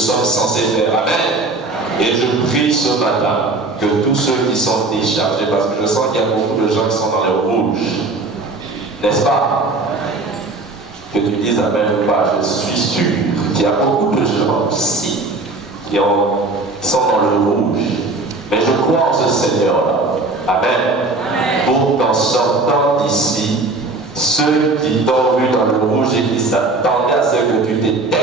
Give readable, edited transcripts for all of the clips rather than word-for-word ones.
sommes censés faire. Amen. Et je prie ce matin que tous ceux qui sont déchargés, parce que je sens qu'il y a beaucoup de gens qui sont dans le rouge, n'est-ce pas? Que tu dises Amen ou pas, je suis sûr qu'il y a beaucoup de gens ici qui sont dans le rouge. Mais je crois en ce Seigneur-là. Amen. Pour qu'en sortant d'ici, ceux qui t'ont vu dans le rouge et qui s'attendaient à ce que tu t'éteignes,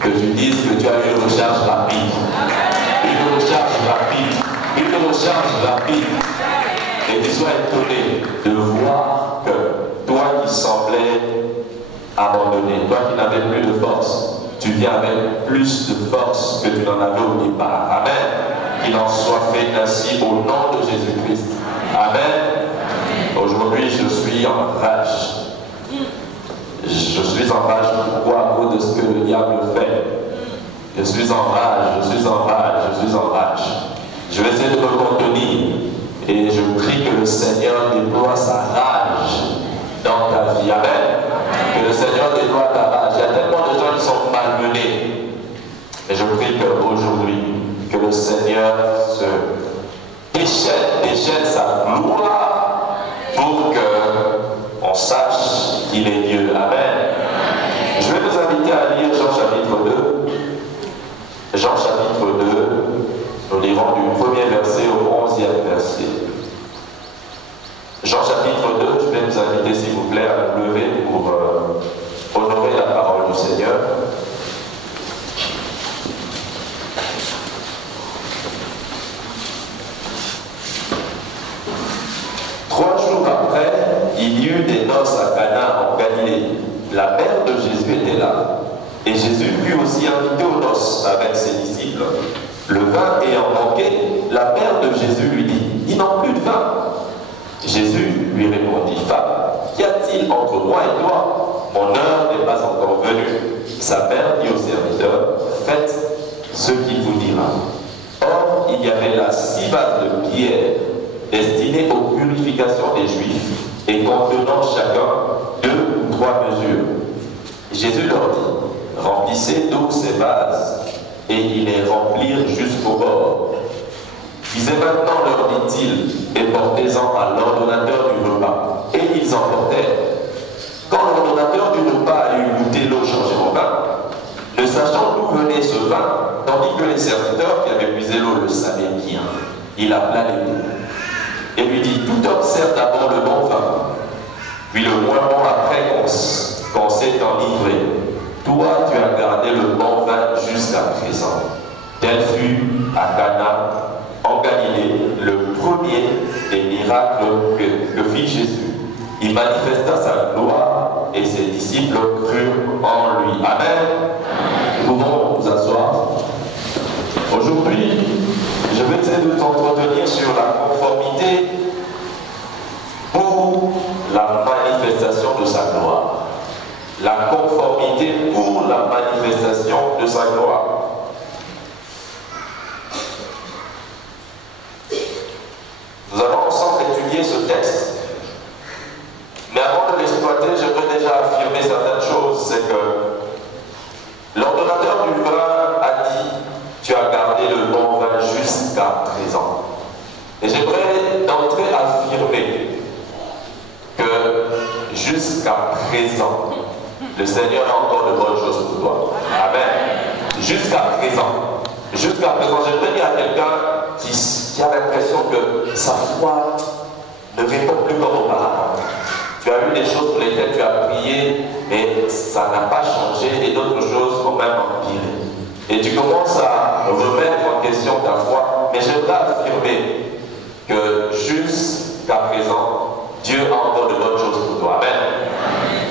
que tu dises que tu as une recharge rapide. Une recharge rapide. Une recharge rapide. Et tu sois étonné de voir que toi qui semblais abandonné, toi qui n'avais plus de force, tu viens avec plus de force que tu n'en avais au départ. Amen. Qu'il en soit fait ainsi au nom de Jésus-Christ. Amen. Aujourd'hui, je suis en rage. Je suis en rage. Pourquoi? À cause de ce que le diable fait. Je suis en rage, je suis en rage, je suis en rage. Je vais essayer de me contenir. Et je prie que le Seigneur déploie sa rage dans ta vie. Amen. Que le Seigneur déploie ta rage. Il y a tellement de gens qui sont malmenés. Et je prie qu'aujourd'hui, que le Seigneur se déchaîne sa gloire pour qu'on sache qu'il est Dieu. Amen. Je vais vous inviter à lire Jean chapitre 2. Jean chapitre 2, nous lirons du premier verset au 11e verset. Jean chapitre 2, je vais vous inviter s'il vous plaît à vous lever pour honorer la parole du Seigneur. Trois jours après, il y eut des noces à Cana en Galilée. La mère de Jésus était là. Et Jésus fut aussi invité aux noces avec ses disciples. Le vin ayant manqué, la mère de Jésus lui dit, ils n'ont plus de vin. Jésus lui répondit, femme, qu'y a-t-il entre moi et toi? Mon heure n'est pas encore venue. Sa mère dit au serviteur, faites ce qu'il vous dira. Or, il y avait là 6 vases de pierre destinés aux purifications des Juifs et contenant chacun 2 ou 3 mesures. Jésus leur dit, remplissez d'eau ces vases, et ils les remplirent jusqu'au bord. Lisez maintenant, leur dit-il, et portez-en à l'ordonnateur du repas. Et ils emportèrent. Quand l'ordonnateur du repas a eu goûté l'eau changée en vin, ne sachant d'où venait ce vin, tandis que les serviteurs qui avaient puisé l'eau le savaient bien, il appela l'époux et lui dit, tout homme sert d'abord le bon vin, puis le moins bon après qu'on s'est enivré. Toi, tu as gardé le bon vin jusqu'à présent. Tel fut à Cana, en Galilée, le premier des miracles que fit Jésus. Il manifesta sa gloire et ses disciples crurent en lui. Amen. Nous pouvons nous asseoir. Aujourd'hui, je vais essayer de t'entretenir sur la conformité pour la manifestation de sa gloire. La conformité pour la manifestation de sa gloire. Nous allons ensemble étudier ce texte. Mais avant de l'exploiter, j'aimerais déjà affirmer certaines choses. C'est que l'ordonnateur du vin a dit, tu as gardé le bon vin jusqu'à présent. Et j'aimerais d'entrée affirmer que jusqu'à présent, le Seigneur a encore de bonnes choses pour toi. Amen. Jusqu'à présent. Jusqu'à présent, j'aimerais dire à quelqu'un qui a l'impression que sa foi ne répond plus comme auparavant. Tu as vu des choses pour lesquelles tu as prié, mais ça n'a pas changé et d'autres choses ont même empiré. Et tu commences à remettre en question ta foi, mais j'aimerais affirmer que jusqu'à présent, Dieu a encore de bonnes choses pour toi. Amen.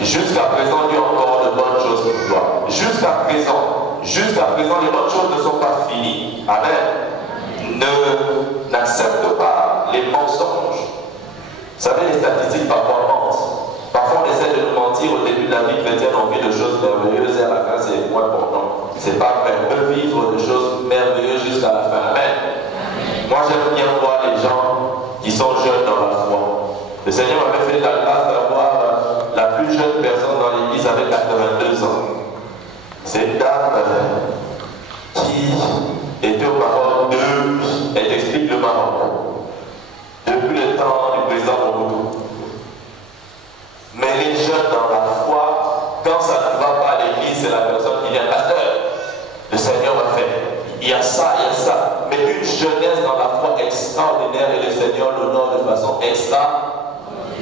Jusqu'à présent, Dieu a encore de bonnes choses pour toi. Jusqu'à présent, les bonnes choses ne sont pas finies. Amen. N'accepte pas les mensonges. Vous savez, les statistiques parfois mentent. Parfois, on essaie de nous mentir au début de la vie chrétienne, on vit de choses merveilleuses et à la fin, c'est moins important. C'est pas vrai. On peut vivre de choses merveilleuses jusqu'à la fin. Amen. Moi, j'aime bien voir les gens qui sont jeunes dans la foi. Le Seigneur m'avait fait la grâce d'avoir la plus jeune personne dans l'église avec 82 ans. C'est une dame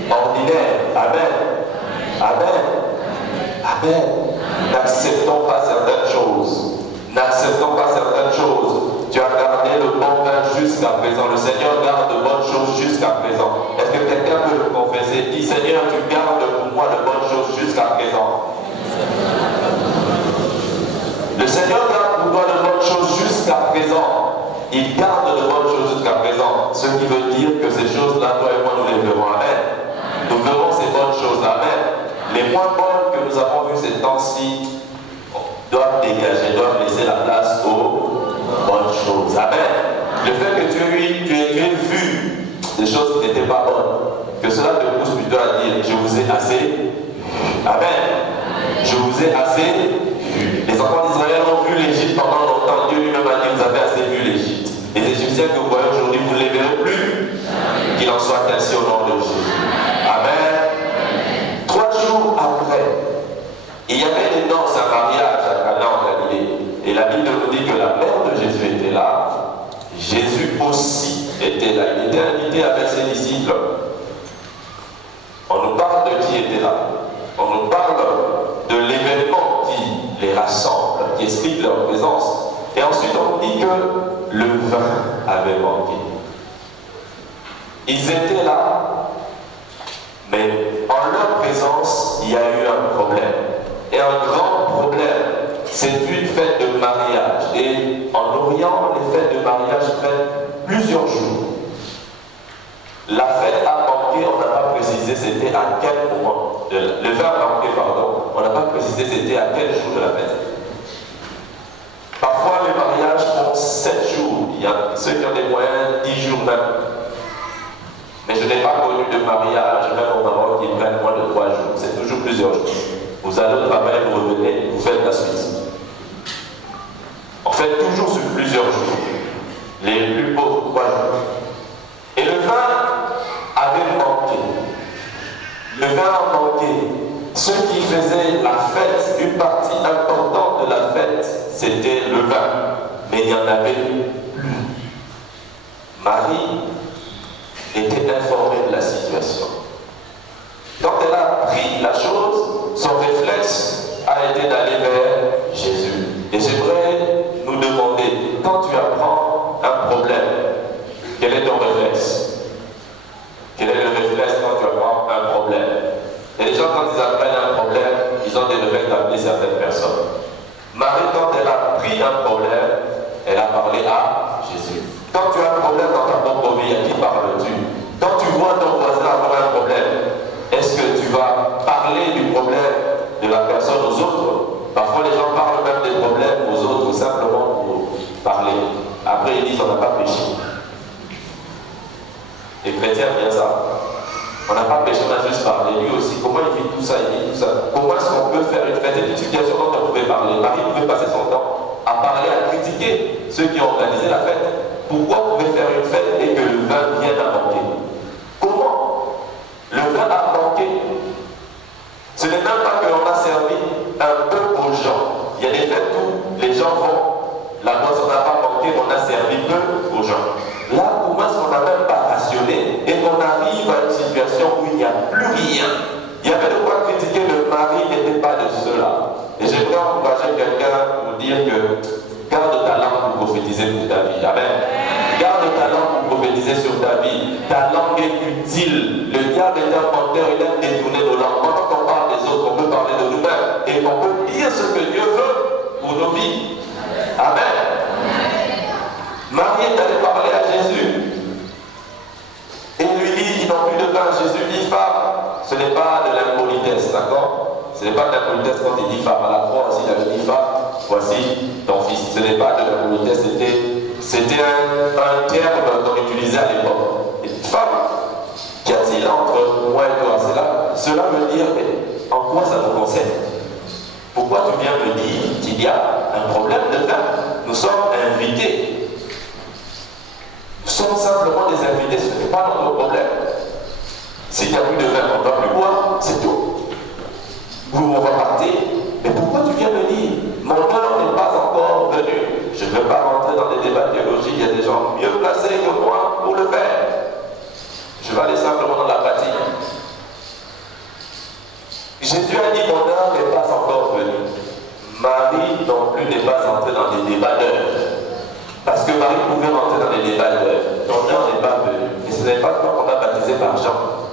ordinaire. Amen. Amen. Amen. N'acceptons pas certaines choses. N'acceptons pas certaines choses. Tu as gardé le bon vin jusqu'à présent. Le Seigneur garde de bonnes choses jusqu'à présent. Est-ce que quelqu'un peut le confesser? Dis, Seigneur, tu gardes pour moi de bonnes choses jusqu'à présent. Le Seigneur garde pour toi de bonnes choses jusqu'à présent. Il garde de bonnes choses jusqu'à présent. Ce qui veut dire que ces choses-là, toi et moi, nous les verrons. Amen. Nous verrons ces bonnes choses. Amen. Les moins bonnes que nous avons vues ces temps-ci doivent dégager, doivent laisser la place aux bonnes choses. Amen. Le fait que tu aies vu des choses qui n'étaient pas bonnes, que cela te pousse plutôt à dire, je vous ai assez vu. Amen. Je vous ai assez vu. Les enfants d'Israël ont vu l'Égypte pendant longtemps. Dieu lui-même a dit, vous avez assez vu l'Égypte. Les Égyptiens que vous voyez aujourd'hui, vous ne les verrez plus. Qu'il en soit ainsi au nom de Jésus. Amen. 3 jours après, il y avait des danses, un mariage à Cana en Galilée. Et la Bible nous dit que la mère de Jésus était là. Jésus aussi était là. Il était invité avec ses disciples. On nous parle de qui était là. On nous parle de l'événement qui les rassemble, qui explique leur présence. Et ensuite on nous dit que le vin avait manqué. Ils étaient là, mais en leur présence, il y a eu un problème. Et un grand problème, c'est une fête de mariage. Et en Orient, les fêtes de mariage prennent plusieurs jours. La fête a manqué, on n'a pas précisé c'était à quel moment. Le vin a manqué, pardon. On n'a pas précisé c'était à quel jour de la fête. Parfois, les mariages font 7 jours. Il y a ceux qui ont des moyens, 10 jours même. Mais je n'ai pas connu de mariage, même au Maroc, qui prennent moins de 3 jours. C'est toujours plusieurs jours. Vous allez au travail, vous revenez, vous faites la suite. On fait toujours sur plusieurs jours. Les plus beaux 3 jours. Et le vin avait manqué. Le vin a manqué. Ce qui faisait la fête, une partie importante de la fête, c'était le vin. Mais il n'y en avait plus. Marie était informée de la situation. Quand elle a pris la chose, son réflexe a été d'aller vers Jésus. Et j'aimerais nous demander, quand tu apprends un problème, quel est ton réflexe? Quel est le réflexe quand tu apprends un problème? Et les gens, quand ils apprennent un problème, ils ont des réflexes d'appeler certaines personnes. Marie, quand elle a pris un problème, elle a parlé à Jésus. Quand tu as un problème dans ta propre vie, à qui parles-tu? Quand tu vois ton voisin avoir un problème, est-ce que tu vas parler du problème de la personne aux autres? Parfois les gens parlent même des problèmes aux autres simplement pour parler. Après ils disent on n'a pas péché. Les chrétiens bien ça. On n'a pas péché, on a juste parlé. Lui aussi, comment il vit tout ça, il vit tout ça. Comment est-ce qu'on peut faire une fête? C'est une situation dont on pouvait parler. Marie pouvait passer son temps à parler, à critiquer ceux qui ont organisé la fête. Pourquoi on pouvait faire une fête et que le vin vienne à manquer? Comment? Le vin a manqué. Ce n'est même pas que l'on a servi un peu aux gens. Il y a des fêtes où les gens vont, la boisson n'a pas manqué, on a servi peu aux gens. Là, pour moi, on n'a même pas rationné et qu'on arrive à une situation où il n'y a plus rien. Il y avait de quoi critiquer, le mari n'était pas de cela. Et j'aimerais encourager quelqu'un pour dire que garde ta langue pour prophétiser pour ta vie. Amen. Garde ta langue pour prophétiser sur ta vie. Ta langue est utile. Le diable est un menteur, il aime détourner nos langues. Pendant qu'on parle des autres, on peut parler de nous-mêmes. Et on peut dire ce que Dieu veut pour nos vies. Amen. Marie est allée parler à Jésus. Et il lui dit, ils n'ont plus de vin. Jésus dit, femme, ce n'est pas de l'impolitesse, d'accord? Ce n'est pas de l'impolitesse quand il dit femme. À la croix aussi, il avait dit femme, voici ton fils. Ce n'est pas de l'impolitesse, c'était un terme qu'on utilisait à l'époque. Femme, qu'y a-t-il entre moi et toi? Cela veut dire, mais en quoi ça nous concerne? Pourquoi tu viens me dire qu'il y a un problème de vin? Nous sommes invités. Nous sommes simplement des invités, ce n'est pas notre problème. S'il n'y a plus de vin, on ne va plus boire, c'est tout. Ou on va partir. Mais pourquoi tu viens me dire, mon heure n'est pas encore venue? Je ne veux pas rentrer dans des débats théologiques, il y a des gens mieux placés que moi pour le faire. Je vais aller simplement dans la pratique. pas entrer dans des débats d'heures. Parce que Marie pouvait rentrer dans des débats d'heures. Ton heure n'est pas venue. Et ce n'est pas toi qu'on a baptisé par Jean.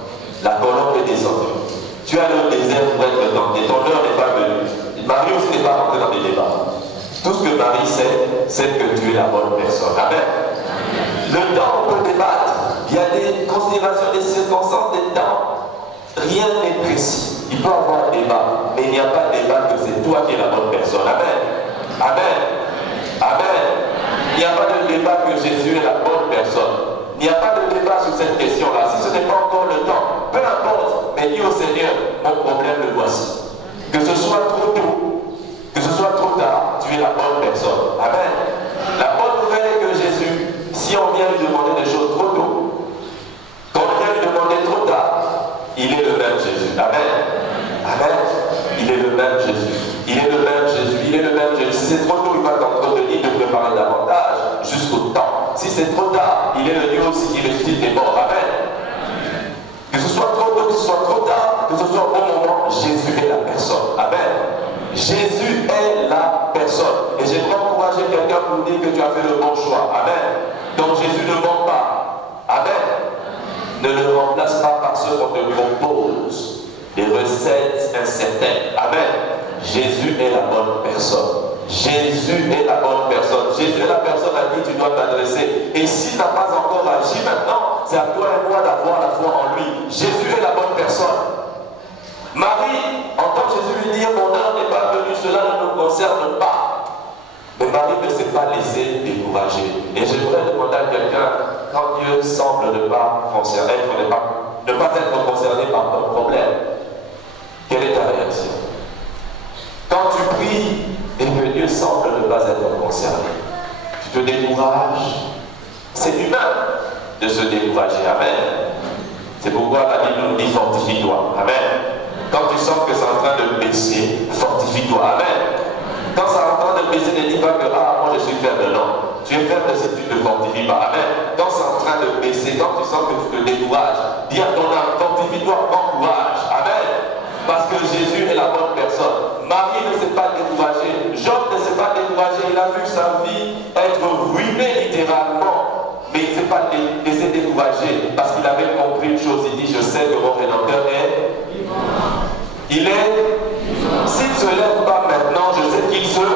La colombe est descendue. Tu as le désert pour être tenté. Ton heure n'est pas venue. Marie aussi n'est pas rentrée dans des débats. Tout ce que Marie sait, c'est que tu es la bonne personne. Amen. Le temps, on peut débattre. Il y a des considérations, des circonstances, des temps. Rien n'est précis. Il peut y avoir un débat, mais il n'y a pas de débat que c'est toi qui es la bonne personne. Amen. Amen. Amen. Il n'y a pas de débat que Jésus est la bonne personne. Il n'y a pas de débat sur cette question-là. Si ce n'est pas encore le temps, peu importe, mais dis au Seigneur, mon problème le voici. Que ce soit trop tôt, que ce soit trop tard, tu es la bonne personne. Amen. La bonne nouvelle est que Jésus, si on vient lui demander des choses trop tôt, quand on vient lui demander trop tard, il est le même Jésus. Amen. Amen. Il est le même Jésus. Il est le même Jésus. Il est le même Jésus. Si c'est trop tôt, il va t'entretenir de préparer davantage jusqu'au temps. Si c'est trop tard, il est le Dieu aussi qui ressuscite des morts. Amen. Que ce soit trop tôt, que ce soit trop tard, que ce soit au bon moment, Jésus est la personne. Amen. Jésus est la personne. Et j'aimerais encourager quelqu'un pour dire que tu as fait le bon choix. Amen. Donc Jésus ne ment pas. Amen. Ne le remplace pas par ceux qu'on te propose. Des recettes incertaines. Amen. Jésus est la bonne personne. Jésus est la bonne personne. Jésus est la personne à qui tu dois t'adresser. Et s'il n'a pas encore agi maintenant, c'est à toi et moi d'avoir la foi en lui. Jésus est la bonne personne. Marie entend Jésus lui dire, mon heure n'est pas venue, cela ne nous concerne pas. Mais Marie ne s'est pas laissée décourager. Et j'aimerais demander à quelqu'un, quand Dieu semble ne pas être concerné par ton problème, quelle est ta réaction? Quand tu pries et que Dieu semble ne pas être concerné, tu te décourages. C'est humain de se décourager. Amen. C'est pourquoi la Bible nous dit fortifie-toi. Amen. Quand tu sens que c'est en train de baisser, fortifie-toi. Amen. Quand c'est en train de baisser, ne dis pas que moi je suis faible. Non. Tu es faible si tu ne te fortifies pas. Amen. Quand c'est en train de baisser, quand tu sens que tu te décourages, dis à ton âme, fortifie-toi, prends courage. Amen. Parce que Jésus est la bonne personne. Marie ne s'est pas découragée. Job ne s'est pas découragé. Il a vu sa vie être ruinée littéralement. Mais il ne s'est pas laissé décourager parce qu'il avait compris une chose. Il dit, je sais que mon Rédempteur est vivant. Il est vivant. S'il ne se lève pas maintenant, je sais qu'il se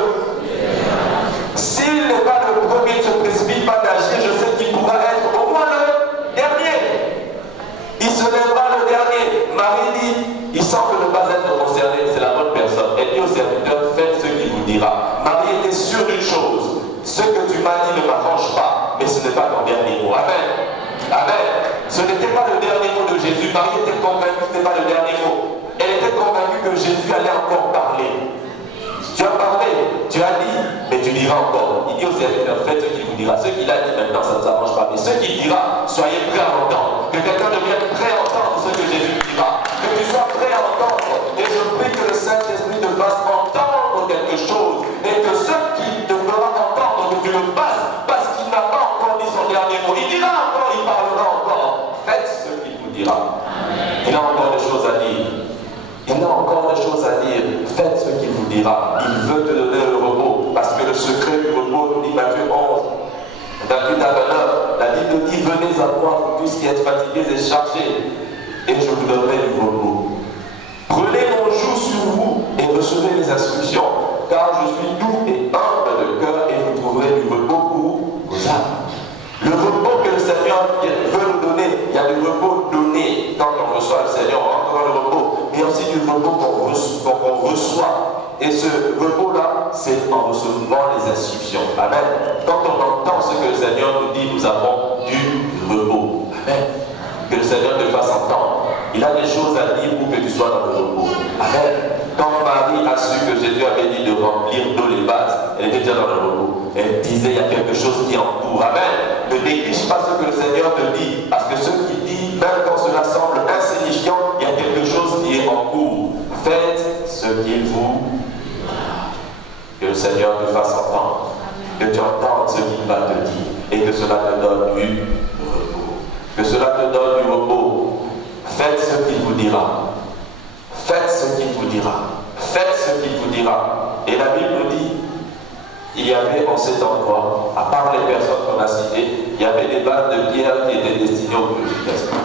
s'il n'est pas le premier, il ne se précipite pas d'agir, je sais qu'il pourra être au moins le dernier. Il se lèvera le dernier. Marie dit, il semble ne pas être concerné, c'est la bonne personne. Elle dit au serviteur, faites ce qu'il vous dira. Marie était sûre d'une chose, ce que tu m'as dit ne m'arrange pas, mais ce n'est pas ton dernier mot. Amen. Amen. Ce n'était pas le dernier mot de Jésus. Marie était convaincue que ce n'était pas le dernier mot. Elle était convaincue que Jésus allait encore parler. Tu as parlé, tu as dit, mais tu diras encore. Il dit au serviteur, faites ce qu'il vous dira. Ce qu'il a dit maintenant, ça ne s'arrange pas. Mais ce qu'il dira, soyez prêts à entendre. Que quelqu'un devienne prêt à entendre ce que Jésus dira. Que tu sois prêt à entendre. Et je prie que le Saint-Esprit te fasse entendre quelque chose. Et que ce qui te fera entendre, que tu le fasses, parce qu'il n'a pas encore dit son dernier mot. Il dira encore, il parlera encore. Faites ce qu'il vous dira. Il a encore des choses à dire. Il a encore des choses à dire. Faites ce qu'il vous dira. Il veut te donner le repos. Parce que le secret du repos, nous dit Matthieu 11, 28 à 29, la Bible dit, venez à moi, vous tous qui êtes fatigués et chargés, et je vous donnerai du repos. Prenez mon joug sur vous et recevez mes instructions, car je suis doux et humble de cœur, et vous trouverez du repos pour vos âmes. Le repos que le Seigneur veut nous donner, il y a du repos donné quand on reçoit le Seigneur, on rentre dans le repos, mais il y a aussi du repos qu'on reçoit. Et ce repos-là, c'est en recevant les instructions. Amen. Quand on entend ce que le Seigneur nous dit, nous avons du repos. Amen. Que le Seigneur te fasse entendre. Il a des choses à dire pour que tu sois dans le repos. Amen. Quand Marie a su que Jésus avait dit de remplir d'eau les vases, elle était déjà dans le repos. Elle disait, il y a quelque chose qui entoure. Amen. Ne néglige pas ce que le Seigneur te dit, parce que ce qu'il dit, même quand cela semble insignifiant, il y a quelque chose qui est en cours. Faites ce qu'il vous dit. Que le Seigneur te fasse entendre, que tu entendes ce qu'il va te dire, et que cela te donne du repos. Que cela te donne du repos. Faites ce qu'il vous dira. Faites ce qu'il vous dira. Faites ce qu'il vous dira. Et la Bible dit il y avait en cet endroit, à part les personnes qu'on a citées, il y avait des vases de pierre qui étaient destinés aux purifications.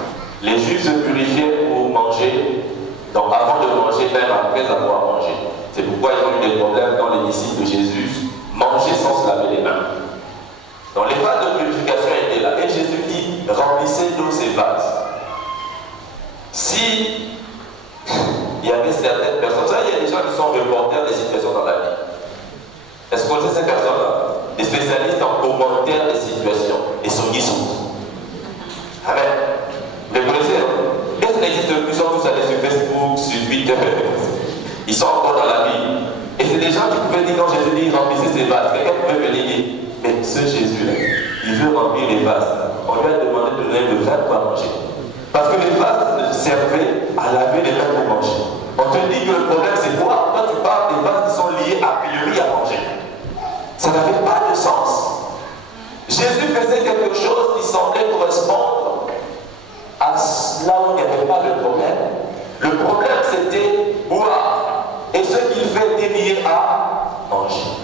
Les Juifs se purifiaient pour manger, donc avant de manger, même après avoir mangé. C'est pourquoi ils ont eu des problèmes dans les disciples de Jésus, manger sans se laver les mains. Donc les vases de purification étaient là. Et Jésus dit, remplissez d'eau ces vases. Si il y avait certaines personnes, vous savez, il y a des gens qui sont reporters des situations dans la vie. Est-ce que vous connaissez ces personnes-là? Des spécialistes en commentaire des situations, des solutions. Amen. Vous les connaissez? Qu'est-ce qui existe de plus? Ils sont tous allés sur Facebook, sur Twitter. Ils sont encore dans la vie. Et c'est des gens qui pouvaient dire, quand Jésus dit, remplissez ces vases. Quelqu'un pouvait venir dire, mais ce Jésus-là, il veut remplir les vases. On lui a demandé de donner le vin pour manger. Parce que les vases servaient à laver les mains pour manger. On te dit que le problème c'est quoi? Quand tu parles des vases qui sont liés a priori à manger. Ça n'avait pas de sens. Jésus faisait quelque chose qui semblait correspondre à là où il n'y avait pas de problème. Le problème c'était boire. Et ce qu'il fait était lié à manger.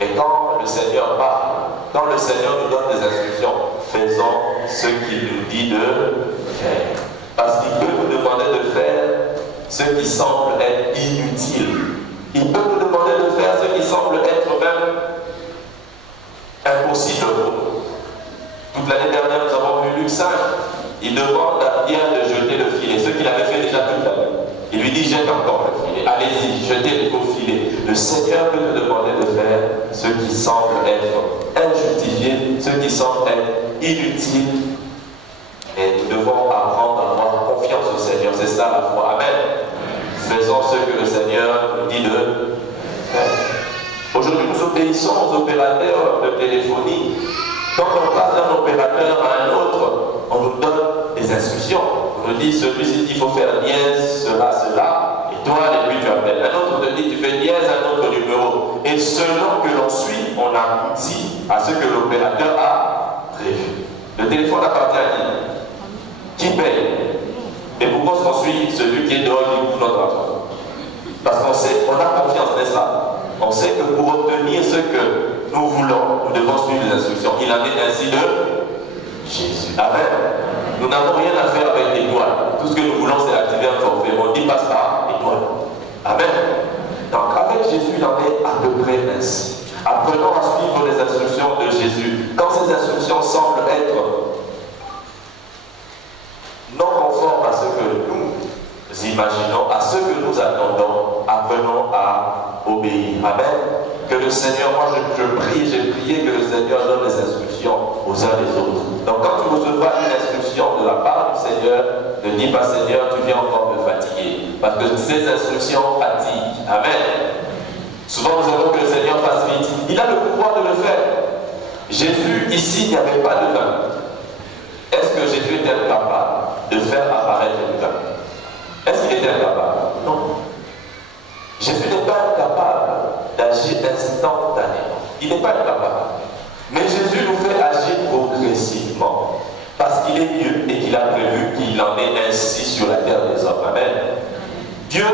Mais quand le Seigneur parle, quand le Seigneur nous donne des instructions, faisons ce qu'il nous dit de faire. Parce qu'il peut nous demander de faire ce qui semble être inutile. Il peut nous demander de faire ce qui semble être même impossible pour nous. Toute l'année dernière, nous avons vu Luc 5. Il demande à Pierre de jeter le filet, ce qu'il avait fait déjà toute l'année. Il lui dit, jette encore le filet. Allez-y, jetez le filet. Le Seigneur peut nous demander de faire ce qui semble être injustifié, ce qui semble être inutile. Mais nous devons apprendre à avoir confiance au Seigneur. C'est ça la foi. Amen. Faisons ce que le Seigneur nous dit de faire. Aujourd'hui, nous obéissons aux opérateurs de téléphonie. Quand on passe d'un opérateur à un autre, on nous donne des instructions. On nous dit, celui-ci dit, il faut faire dièse, cela, cela, et toi, et puis tu appelles. Un autre te dit, tu fais dièse, un autre numéro. Et selon que l'on suit, on aboutit à ce que l'opérateur a prévu. Le téléphone appartient à qui? Qui paye? Et pourquoi on suit celui qui est dehors qui coûte notre argent? Parce qu'on sait, on a confiance, n'est-ce pas? On sait que pour obtenir ce que nous voulons, nous devons suivre les instructions. Il en est ainsi de Jésus. Amen. Nous n'avons rien à faire avec l'étoile. Tout ce que nous voulons, c'est activer un forfait. On dit passe par étoile. Amen. Donc avec Jésus, il en est à peu près ainsi. Apprenons à suivre les instructions de Jésus. Quand ces instructions semblent être non conformes à ce que nous imaginons, à ce que nous attendons, apprenons à obéir. Amen. Que le Seigneur, moi je prie, j'ai prié que le Seigneur donne les instructions aux uns les autres. Donc quand tu recevras une instruction de la part du Seigneur, ne dis pas Seigneur, tu viens encore me fatiguer. Parce que ces instructions fatiguent. Amen. Souvent nous avons que le Seigneur fasse vite. Il a le pouvoir de le faire. Jésus, ici, il n'y avait pas de vin. Est-ce que Jésus était incapable de faire apparaître le vin? Est-ce qu'il était incapable? Non. Jésus n'est pas incapable d'agir instantanément. Il n'est pas incapable. Mais Jésus nous fait agir progressivement parce qu'il est Dieu et qu'il a prévu qu'il en est ainsi sur la terre des hommes. Amen. Dieu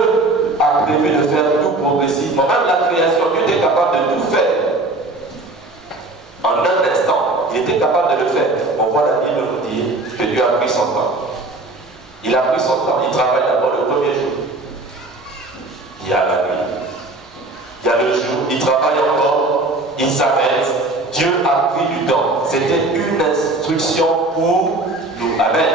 a prévu de faire tout progressivement. Même la création, Dieu était capable de tout faire. En un instant, il était capable de le faire. On voit la Bible nous dire que Dieu a pris son temps. Il a pris son temps. Il travaille d'abord le premier jour. Il y a la nuit. Il y a le jour. Il travaille encore. Il s'arrête. Dieu a pris du temps. C'était une instruction pour nous. Amen.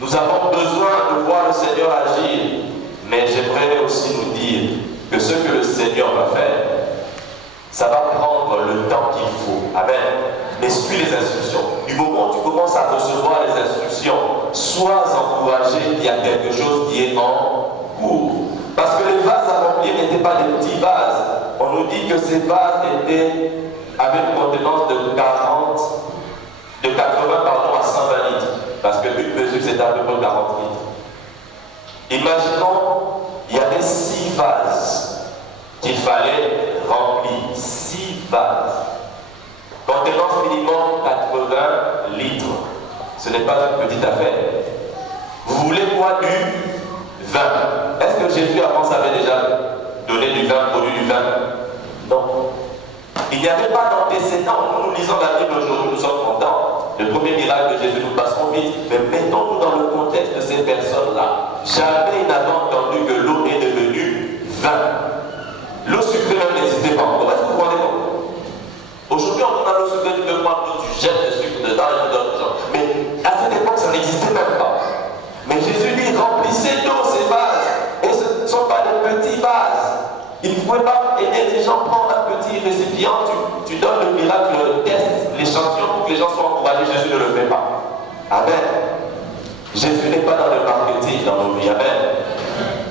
Nous avons besoin de voir le Seigneur agir. Mais j'aimerais aussi nous dire que ce que le Seigneur va faire, ça va prendre le temps qu'il faut. Amen. Mais suis les instructions. Du moment où tu commences à recevoir les instructions, sois encouragé qu'il y a quelque chose qui est en cours. Parce que les vases à remplir n'étaient pas des petits vases. On nous dit que ces vases avaient une contenance de 80 à 120 litres. Parce que une mesure, c'est à peu près 40 litres. Imaginons, il y avait 6 vases qu'il fallait remplir. 6 vases. Contenance minimum 80 litres. Ce n'est pas une petite affaire. Vous voulez quoi? Du vin. Est-ce que Jésus avant savait déjà donner du vin, produit du vin? Non. Il n'y avait pas d'antécédent. Nous lisons la Bible aujourd'hui, nous sommes contents. Le premier miracle de Jésus, nous passons vite. Mais mettons-nous dans le contexte de ces personnes-là. Jamais ils n'avaient entendu que l'eau est devenue vin. L'eau sucrée même n'existait pas encore. Est-ce que vous vous rendez compte? Aujourd'hui, on a l'eau sucrée, tu peux prendre l'eau, tu jettes le sucre dedans et tu donnes aux gens. Mais à cette époque, ça n'existait même pas. Mais Jésus dit, remplissez d'eau ces vases. Et ce ne sont pas des petits vases. Il ne pouvait pas aider les gens à prendre un petit récipient, tu donnes le miracle, le test, l'échantillon pour que les gens soient encouragés. Jésus ne le fait pas. Amen. Jésus n'est pas dans le marketing dans nos vies. Amen.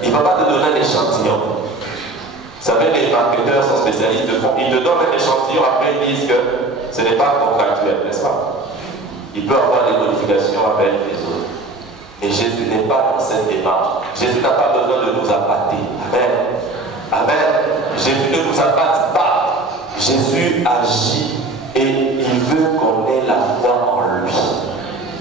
Il ne va pas te donner un échantillon. Vous savez, les marketeurs sont spécialistes de fond. Ils te donnent un échantillon, après ils disent que ce n'est pas contractuel, n'est-ce pas? Il peut avoir des modifications avec les autres. Mais Jésus n'est pas dans cette démarche. Jésus n'a pas besoin de nous appâter. Amen. Amen. Jésus ne nous appâte pas. Jésus agit et il veut qu'on ait la foi en lui.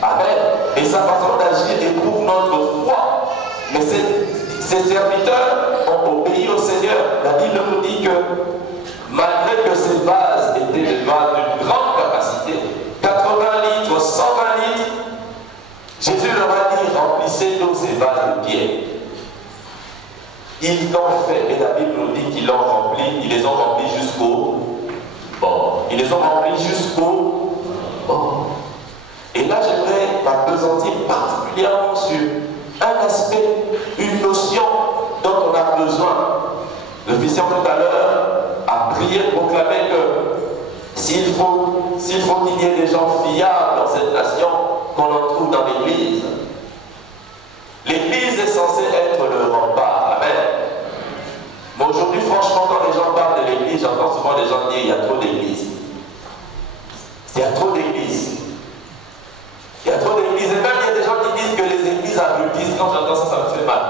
Amen. Et sa façon d'agir éprouve notre foi. Mais ses serviteurs ont obéi au Seigneur. La Bible nous dit que malgré que ces vases étaient des vases d'une grande capacité, 80 litres, 120 litres, Jésus leur a dit, remplissez d'eau ces vases de pierre. Ils l'ont fait, et la Bible nous dit qu'ils l'ont rempli, ils les ont remplis jusqu'au bord. Ils les ont remplis jusqu'au bord. Et là, j'aimerais m'appesantir particulièrement sur un aspect, une notion dont on a besoin. Le Christian tout à l'heure a prié, proclamé que s'il faut qu'il y ait des gens fiables dans cette nation, qu'on en trouve dans l'Église. L'Église est censée être le rempart. Amen. Mais aujourd'hui, franchement, quand les gens parlent de l'Église, j'entends souvent les gens dire il y a trop d'Églises. Il y a trop d'Églises. Il y a trop d'églises. Et même il y a des gens qui disent que les églises abrutissent. Quand j'entends ça, ça me fait mal.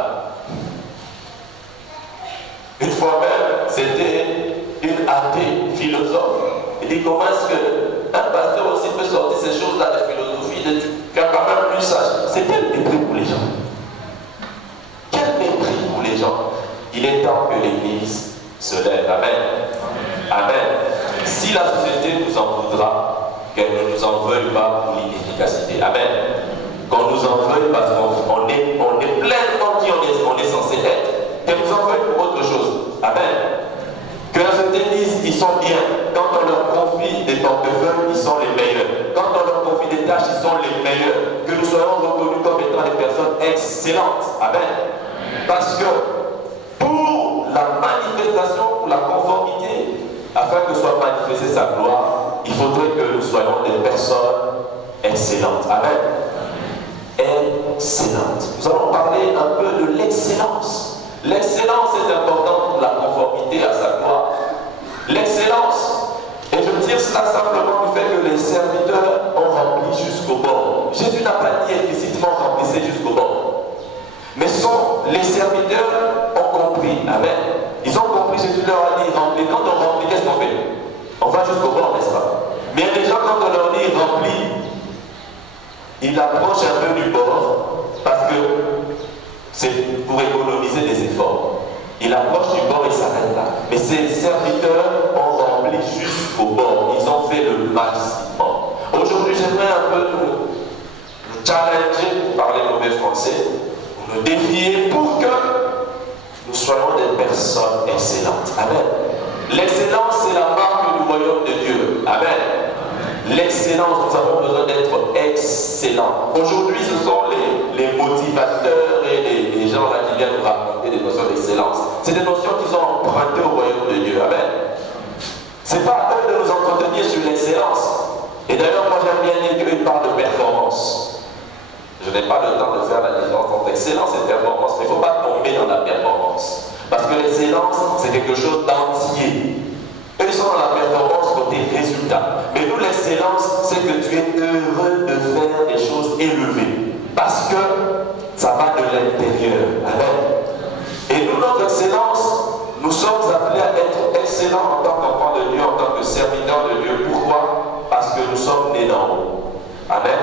Une fois même, c'était une athée philosophe. Il dit comment est-ce qu'un pasteur aussi peut sortir ces choses-là de philosophie, tu as quand même plus sage. C'est quel mépris pour les gens. Quel mépris pour les gens. Il est temps que l'Église se lève. Amen. Amen. Si la société nous en voudra, qu'elle ne nous en veuille pas pour l'inefficacité. Amen. Qu'on nous en veuille parce qu'on est pleinement qui on est censé être. Qu'elle nous en veuille pour autre chose. Amen. Que la société dise ils sont bien. Quand on leur confie des portefeuilles, ils sont les meilleurs. Quand on leur confie des tâches, ils sont les meilleurs. Que nous soyons reconnus comme étant des personnes excellentes. Amen. Parce que pour la manifestation, pour la conformité, afin que soit manifestée sa gloire, il faudrait que nous soyons des personnes excellentes. Amen. Excellentes. Nous allons parler un peu de l'excellence. L'excellence est importante pour la conformité à sa gloire. L'excellence, et je tire cela simplement du fait que les serviteurs ont rempli jusqu'au bord. Jésus n'a pas dit explicitement remplissez jusqu'au bord. Mais les serviteurs ont compris. Amen. Ils ont compris, Jésus leur a dit remplis. Quand on remplit, qu'est-ce qu'on fait? On va jusqu'au bord, n'est-ce pas? Mais il y a des gens, quand on leur dit remplis, ils approchent un peu du bord parce que c'est pour économiser des efforts. Ils approchent du bord et s'arrêtent là. Mais ces serviteurs ont rempli jusqu'au bord. Ils ont fait le maximum. Aujourd'hui, j'aimerais un peu nous challenger, pour parler mauvais français, nous défier pour que nous soyons des personnes excellentes. Amen. L'excellence, c'est la marque du royaume de Dieu. Amen. L'excellence, nous avons besoin d'être excellents. Aujourd'hui, ce sont les motivateurs et les gens là qui viennent nous raconter des notions d'excellence. C'est des notions qui sont empruntées au royaume de Dieu. Amen. Ce n'est pas à eux de nous entretenir sur l'excellence. Et d'ailleurs, moi j'aime bien dire qu'ils parlent de performance. Je n'ai pas le temps de faire la différence entre excellence et performance, mais il ne faut pas tomber dans la performance. Parce que l'excellence, c'est quelque chose d'entier. Eux, ils sont dans la performance côté résultat. Mais nous, l'excellence, c'est que tu es heureux de faire des choses élevées. Parce que ça va de l'intérieur. Amen. Et nous, notre excellence, nous sommes appelés à être excellents en tant qu'enfants de Dieu, en tant que serviteurs de Dieu. Pourquoi? Parce que nous sommes nés d'en haut. Amen.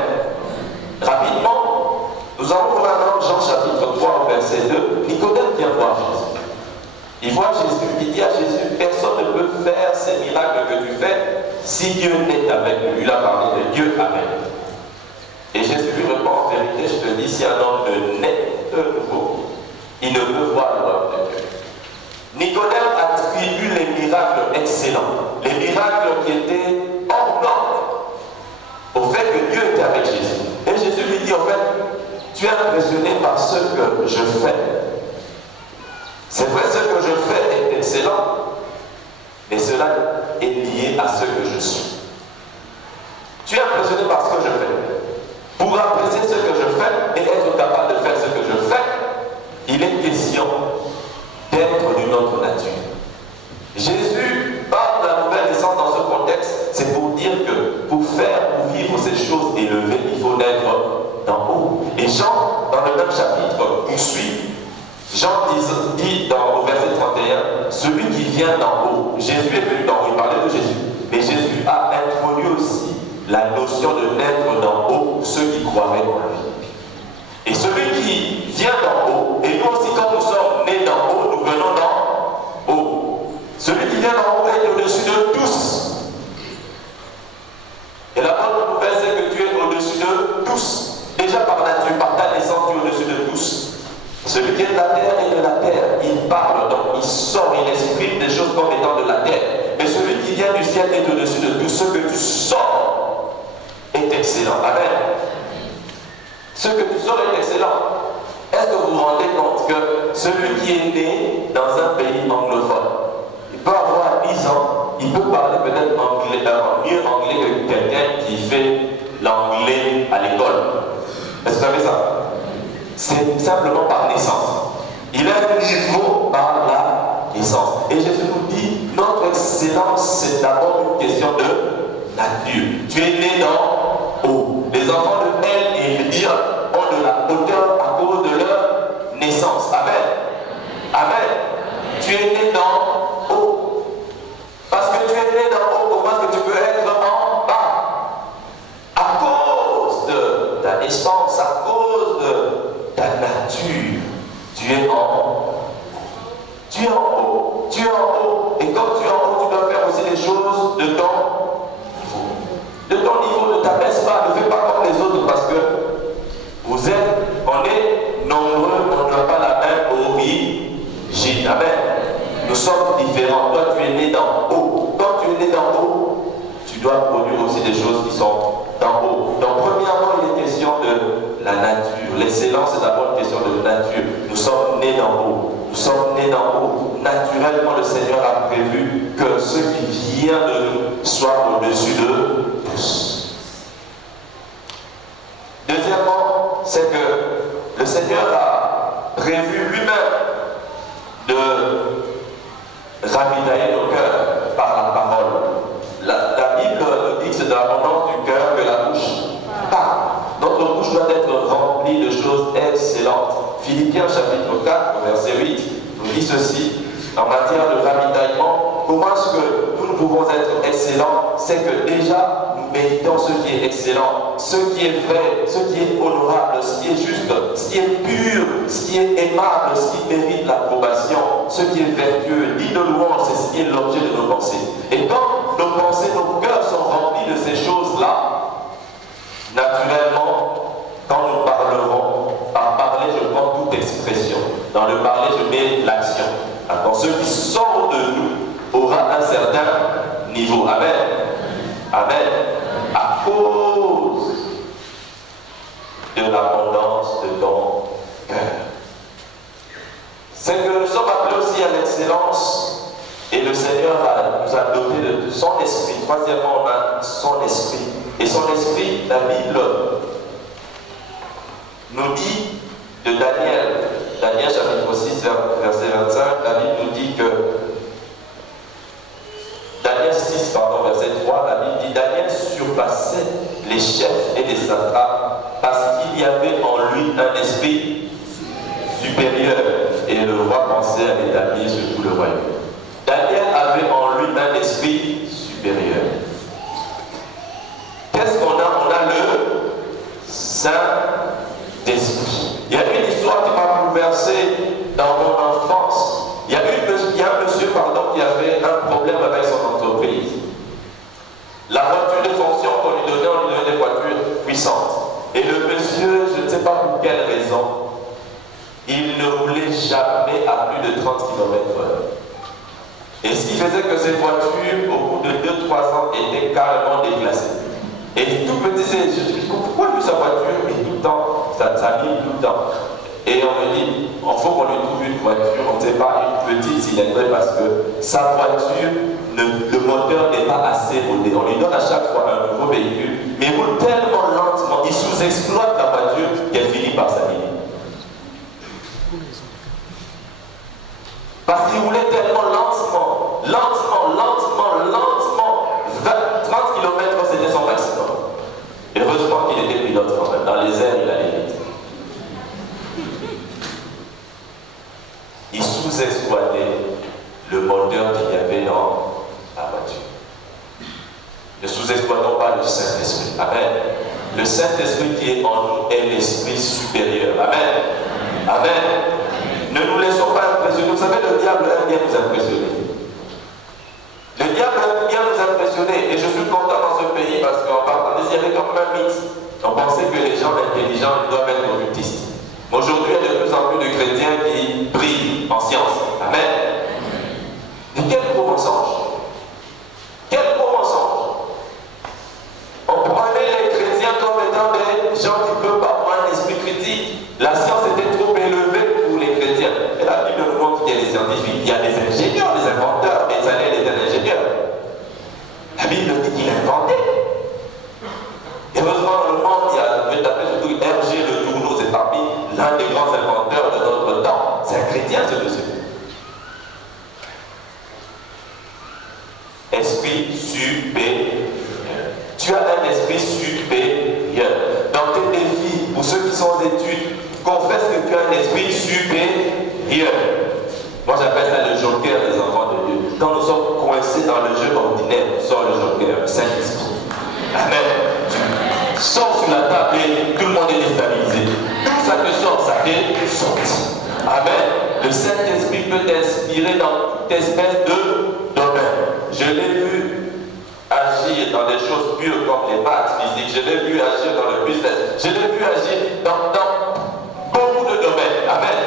Rapidement, nous allons voir dans Jean chapitre 3, verset 2. Nicodème vient voir Jésus. Il voit Jésus, il dit à Jésus, personne ne peut faire ces miracles que tu fais si Dieu n'est avec nous, il a parlé de Dieu avec nous. Et Jésus lui répond, en vérité, je te dis, si un homme ne naît de nouveau, il ne peut voir le royaume de Dieu. Nicodème attribue les miracles excellents, les miracles qui étaient hors norme, au fait que Dieu était avec Jésus. Et Jésus lui dit, en fait, tu es impressionné par ce que je fais. C'est vrai, ce que je fais est excellent, mais cela est lié à ce que je suis. Tu es impressionné par ce que je fais. Pour apprécier ce que je fais et être capable de faire ce que je fais, il est question d'être d'une autre nature. Jésus parle de la nouvelle naissance dans ce contexte, c'est pour dire que pour vivre ces choses élevées, il faut naître d'en haut. Et Jean, dans le même chapitre qui suit, Jean dit au verset 31, celui qui vient d'en haut, Jésus est venu d'en haut, il parlait de Jésus, mais Jésus a introduit aussi la notion de naître d'en haut pour ceux qui croiraient en lui. Et celui qui vient d'en haut, et nous aussi quand nous sommes nés d'en haut, nous venons d'en haut. Celui qui vient d'en haut est au-dessus de tous. Et la bonne nouvelle, c'est que tu es au-dessus de tous. Déjà par nature, par ta naissance, tu es au-dessus de tous. Celui qui est de la terre est de la terre. Il parle, donc il sort, il exprime des choses comme étant de la terre. Mais celui qui vient du ciel est au-dessus de tout. Ce que tu sors est excellent. Amen. Ce que tu sors est excellent. Est-ce que vous vous rendez compte que celui qui est né dans un pays anglophone, il peut avoir 10 ans, il peut parler peut-être mieux anglais que quelqu'un qui fait l'anglais à l'école. Est-ce que vous savez ça? C'est simplement par naissance. Il a un niveau par la naissance. Et Jésus nous dit, notre excellence, c'est d'abord une question de nature. Tu es né dans haut. Les enfants de Elle et Lydia ont de la hauteur à cause de leur naissance. Amen. Amen. Tu es né dans haut. Parce que tu es né dans haut, comment est-ce que tu peux être en bas? À cause de ta naissance, à cause de ta nature, tu es en haut. Tu es en haut. Tu es en haut. Et comme tu es en haut, tu dois faire aussi des choses de ton niveau. De ton niveau, ne t'abaisse pas, ne fais pas comme les autres parce que on est nombreux, on n'a pas la même origine. Amen. Nous sommes différents. Toi, tu es né d'en haut. Quand tu es né d'en haut, tu dois produire aussi des choses qui sont d'en haut. Donc, premièrement, il est question de la nature. L'excellence est d'abord une question de nature. Nous sommes nés d'en haut. Nous sommes nés d'en haut. Naturellement, le Seigneur a prévu que ce qui vient de nous soit au-dessus de tous. Deuxièmement, c'est que le Seigneur a prévu lui-même de ravitailler nos cœurs par la parole. La Bible nous dit que c'est de l'abondance du cœur que la bouche parle. Notre bouche doit être remplie de choses excellentes. Philippiens chapitre 4, verset 8, nous dit ceci, en matière de ravitaillement, comment est-ce que nous pouvons être excellents? C'est que déjà, nous méditons ce qui est excellent, ce qui est vrai, ce qui est honorable, ce qui est juste, ce qui est pur, ce qui est aimable, ce qui mérite l'approbation, ce qui est vertueux, dit de louange, c'est ce qui est l'objet de nos pensées. Et quand nos pensées, nos cœurs sont remplis de ces choses-là, naturellement, quand nous parlerons, par parler, je prends toute expression. Dans le parler, je mets l'action. Alors, ce qui sort de nous aura un certain niveau. Amen. Amen. À cause de l'abondance de ton cœur. C'est que nous sommes appelés aussi à l'excellence et le Seigneur nous a doté de son esprit. Troisièmement, on a son esprit. Et son esprit, la Bible nous dit de Daniel chapitre 6, verset 25, la Bible nous dit que Daniel 6, verset 3, la Bible dit Daniel surpassait les chefs et les satrapes parce qu'il y avait en lui un esprit supérieur et le roi pensait à l'établir sur tout le royaume. Daniel avait en lui un esprit supérieur. Qu'est-ce qu'on a? On a le Saint-Esprit. Il y a une histoire qui m'a bouleversé dans mon enfance. Il y a un monsieur qui avait un problème avec son entreprise. faisait que ces voitures, au bout de 2-3 ans, étaient carrément déclassées. Et tout me disait, je dis, pourquoi lui sa voiture, mais tout le temps, ça mine tout le temps. Et on me dit, il faut qu'on lui trouve une voiture, on ne sait pas, une petite cylindrée, parce que sa voiture, le moteur n'est pas assez rodé. On lui donne à chaque fois un nouveau véhicule, mais il roule tellement lentement, il sous-exploite la voiture qu'elle finit par s'abîmer. Parce qu'il roulait tellement lentement, 30 km c'était son maximum. Heureusement qu'il était pilote quand même, dans les airs il allait vite. Il sous-exploitait le moteur qu'il y avait dans la voiture. Ne sous-exploitons pas le Saint-Esprit. Amen. Le Saint-Esprit qui est en nous est l'Esprit supérieur. Amen. Amen. Ne nous laissons pas impressionner. Vous savez, le diable aime bien nous impressionner. Le diable aime bien nous impressionner. Et je suis content dans ce pays parce qu'en partant d'ici, il y avait comme un mythe. On pensait que les gens intelligents doivent être occultistes. Mais aujourd'hui, il y a de plus en plus de chrétiens qui brillent en science. Amen. Et quel beau mensonge. Quel beau mensonge. On prenait les chrétiens comme étant des gens qui ne peuvent pas avoir un esprit critique. La science était trop élevée pour les chrétiens. Et la Bible nous montre qu'il y a des scientifiques, il y a des ingénieurs, des inventeurs. Bézalel était un ingénieur. La Bible dit qu'il a inventé. Et heureusement, dans le monde, il y a surtout Hergé Le Tourneau, c'est parmi l'un des grands inventeurs de notre temps. C'est un chrétien, ce monsieur. Esprit supérieur. Tu as un esprit supérieur. Dans tes défis, pour ceux qui sont aux études, confesse que tu as un esprit supérieur. Moi j'appelle ça le joker des enfants de Dieu. Quand nous sommes coincés dans le jeu ordinaire, sort le joker, le Saint-Esprit. Amen. Tu sors sur la table et tout le monde est déstabilisé. Tout ça te sort, ça te saute. Amen. Le Saint-Esprit peut t'inspirer dans toute espèce de domaine. Je l'ai vu agir dans des choses pures comme les maths physiques. Je l'ai vu agir dans le business. Je l'ai vu agir dans beaucoup de domaines. Amen.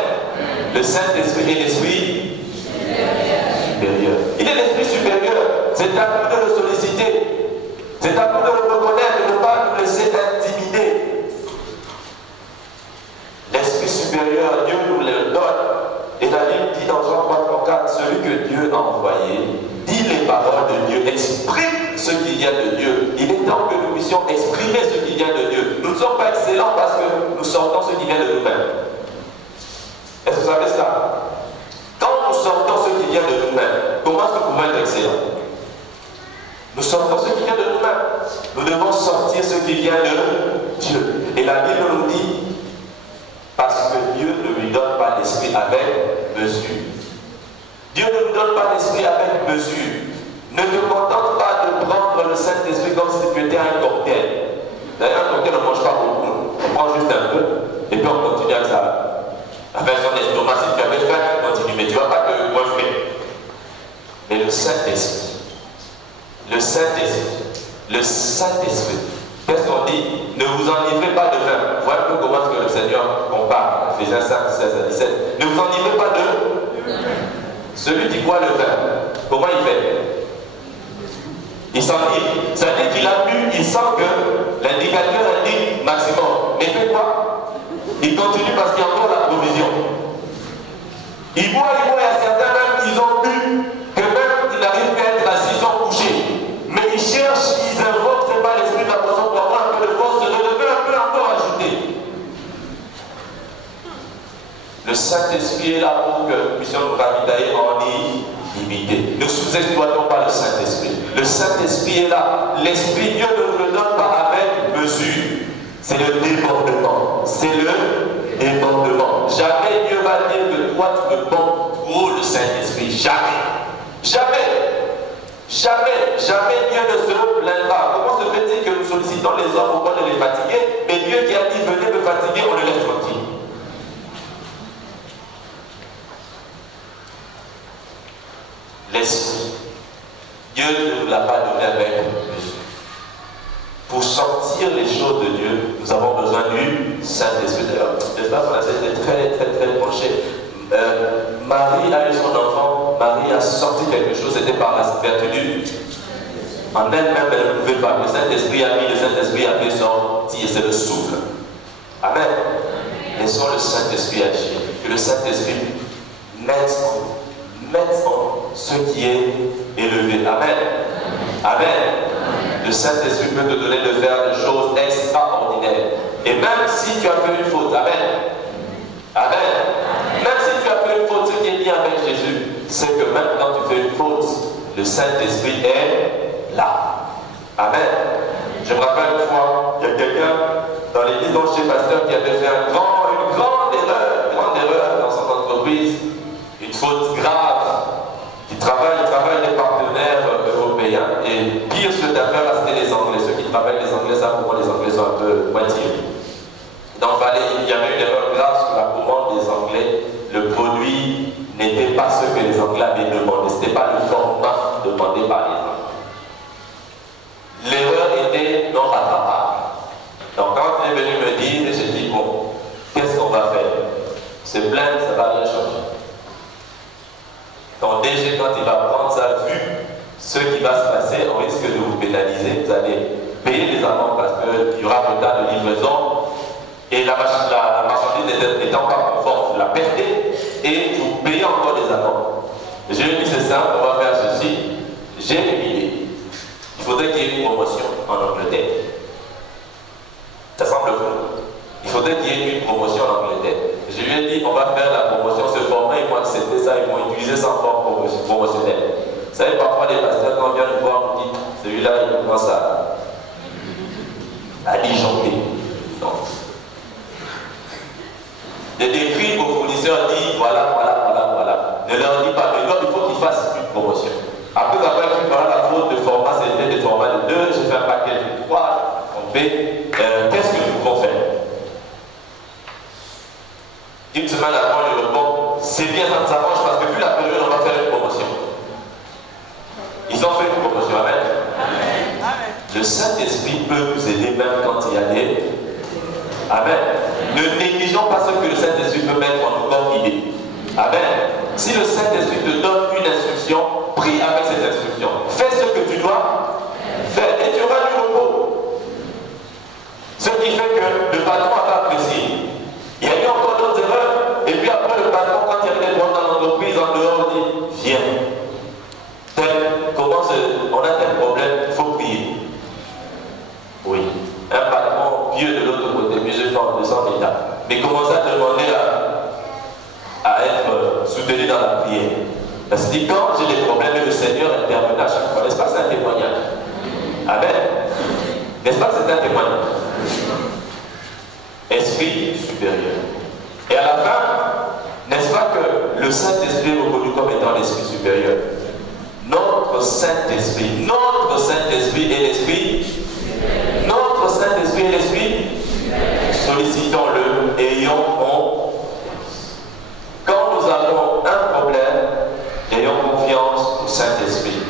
Le Saint-Esprit est l'esprit supérieur. Il est l'esprit supérieur. C'est à nous de le solliciter. C'est à nous de le reconnaître, de ne pas nous laisser intimider. L'esprit supérieur, Dieu nous le donne. Et la Bible dit dans Jean 3:4, celui que Dieu a envoyé dit les paroles de Dieu, exprime ce qui vient de Dieu. Il est temps que nous puissions exprimer ce qui vient de Dieu. Nous ne sommes pas excellents parce que nous sortons ce qui vient de nous-mêmes. Est-ce que vous savez cela? Quand nous sortons ce qui vient de nous-mêmes, comment est-ce que nous pouvons être excellents? Nous sortons ce qui vient de nous-mêmes. Nous devons sortir ce qui vient de Dieu. Et la Bible nous dit, parce que Dieu ne lui donne pas l'esprit avec mesure. Dieu ne nous donne pas l'esprit avec mesure. Ne te contente pas de prendre le Saint-Esprit comme si tu étais un cocktail. D'ailleurs, un cocktail, on ne mange pas beaucoup. On prend juste un peu, et puis on continue avec ça. Avec son estomac, si tu avais faim, tu continues, mais tu ne vas pas te coiffer. Mais le Saint-Esprit, qu'est-ce qu'on dit? Ne vous enivrez pas de vin. Voilà un peu comment est-ce que le Seigneur compare. Ephésiens 5, 16 à 17. Ne vous enivrez pas de celui qui boit le vin. Comment il fait? Il s'enivre. Ça veut dire qu'il a bu, il sent que l'indicateur indique maximum. Mais il fait quoi? Il continue parce qu'il y a encore la provision. Il boit, et il y a certains même, ils ont bu, que même ils n'arrivent qu'à être assis, ils sont couchés. Mais ils cherchent, ils invoquent, c'est pas l'esprit de la poisson pour avoir un peu de force, se relever un peu encore ajouter. Le Saint-Esprit est là pour que nous puissions nous ravitailler en illimité. Ne sous-exploitons pas le Saint-Esprit. Le Saint-Esprit est là. L'Esprit, Dieu ne nous le donne pas avec mesure. C'est le débordement. C'est le débordement. Jamais Dieu va dire que toi tu me portes trop le Saint-Esprit. Jamais. Jamais. Jamais. Jamais Dieu ne se plaindra. Comment se fait-il que nous sollicitons les hommes au point de les fatiguer, mais Dieu qui a dit venez me fatiguer, on le laisse tranquille. L'Esprit. Dieu ne nous l'a pas donné avec mesure. Pour sortir les choses de Dieu, nous avons besoin du Saint-Esprit. D'ailleurs, j'espère qu'on a été très branchés. Marie a eu son enfant, Marie a sorti quelque chose, c'était par la vertu. En elle-même, elle ne pouvait pas. Le Saint-Esprit a mis, le Saint-Esprit a fait sortir, c'est le souffle. Amen. Laissons le Saint-Esprit agir. Que le Saint-Esprit mette en ce qui est élevé. Amen. Amen. Le Saint-Esprit peut te donner de faire des choses extraordinaires. Et même si tu as fait une faute, amen. Amen. Même si tu as fait une faute, ce qui est lié avec Jésus, c'est que même quand tu fais une faute, le Saint-Esprit est là. Amen. Je me rappelle une fois, il y a quelqu'un dans l'église dont je suis pasteur qui avait fait une grande erreur dans son entreprise, une faute grave. Il travaille des partenaires européens. Et pire, ce d'affaire, c'était les Anglais. Ceux qui travaillent les Anglais savent pourquoi les Anglais sont un peu moitié. Donc il y avait une erreur grave sur la commande des Anglais. Le produit n'était pas ce que les Anglais avaient demandé. Ce n'était pas le format demandé par les Anglais. L'erreur était non rattrapable. Donc quand il est venu me dire, j'ai dit, bon, qu'est-ce qu'on va faire? Se plaindre, ça ne va rien changer. Ton DG, quand il va prendre sa vue, ce qui va se passer, on risque de vous pénaliser. Vous allez payer les amendes parce qu'il y aura retard de livraison. Et la marchandise n'étant pas conforme, vous la perdez et vous payez encore des amendes. Je lui ai dit, c'est simple, on va faire ceci. J'ai une idée. Il faudrait qu'il y ait une promotion en Angleterre. Ça semble fou. Il faudrait qu'il y ait une promotion en Angleterre. Je lui ai dit, on va faire la promotion, ce format, ils vont accepter ça, ils vont utiliser ça en forme promotionnelle. Vous savez, parfois les pasteurs, quand on vient nous voir, on dit, celui-là, il commence à disjoncter. Non. De décrire aux fournisseurs, dit, voilà. Ne leur dis pas, mais non, il faut qu'ils fassent une promotion. Après avoir pris la faute de format, c'était des formats de 2, j'ai fait un paquet de 3, on fait, qu'est-ce que nous pouvons faire? Une semaine avant, je réponds, c'est bien, ça ne s'arrange parce que vu la période, on va faire une promotion. Ils ont fait une promotion, amen. Le Saint-Esprit peut nous aider même quand il y a des... Amen. Ne négligeons pas ce que le Saint-Esprit peut mettre en nous comme idée. Amen. Si le Saint-Esprit te donne une instruction, prie avec cette instruction. Fais ce que tu dois faire et tu auras du repos. Ce qui fait que le patron a apprécié. Il y a eu encore d'autres erreurs. Et puis après, le patron, quand il y a des problèmes dans l'entreprise, en dehors, dit, viens. On a tel problème, il faut prier. Oui. Un patron vieux de l'autre côté, musulman de son état. Mais commence à demander à être soutenu dans la prière. Parce que quand j'ai des problèmes, le Seigneur intervient à chaque fois. N'est-ce pas que c'est un témoignage? Amen. N'est-ce pas que c'est un témoignage? Esprit supérieur. Et à la fin, n'est-ce pas que le Saint-Esprit est reconnu comme étant l'Esprit supérieur? Notre Saint-Esprit est l'Esprit. Notre Saint-Esprit est l'Esprit. Sollicitons-le, ayons confiance. Quand nous avons un problème, ayons confiance au Saint-Esprit.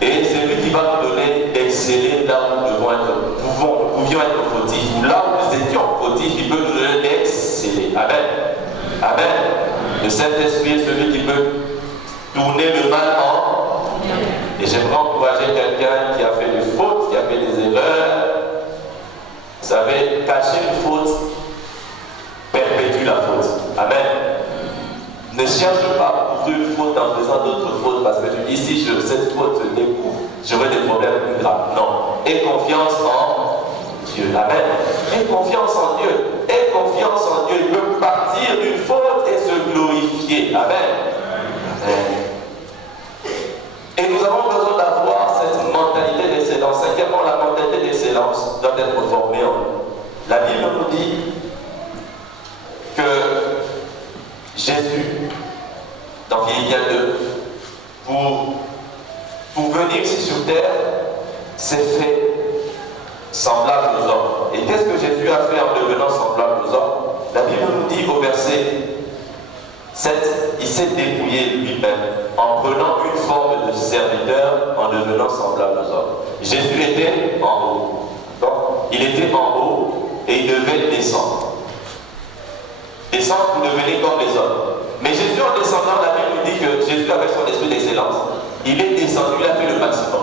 Et c'est lui qui va nous donner d'exceller là où nous pouvions être fautifs. Ou là où nous étions fautifs, il peut nous donner d'exceller. Amen. Amen. Le Saint-Esprit est celui qui peut tourner le mal en. Et j'aimerais encourager quelqu'un qui a fait des fautes, qui a fait des erreurs. Vous savez, cacher une faute perpétue la faute. Amen. Ne cherche pas à couvrir une faute en faisant d'autres fautes parce que tu dis si cette faute se découvre, j'aurai des problèmes plus graves. Non. Aie confiance en Dieu. Amen. Aie confiance en Dieu. Aie confiance en Dieu. Il peut partir d'une faute et se glorifier. Amen. Amen. Et nous avons besoin d'avoir cette mentalité d'excellence. Cinquièmement, la mentalité d'excellence doit être formée en nous. La Bible nous dit que Jésus, dans Philippiens 2, pour venir ici sur terre, s'est fait semblable aux hommes. Et qu'est-ce que Jésus a fait en devenant semblable aux hommes? La Bible nous dit au verset 7, il s'est dépouillé lui-même en prenant une forme de serviteur en devenant semblable aux hommes. Jésus était en haut. Donc, il était en haut et il devait descendre. Descendre pour devenir comme les hommes. Mais Jésus, en descendant, la Bible nous dit que Jésus avait son esprit d'excellence. Il est descendu, il a fait le maximum.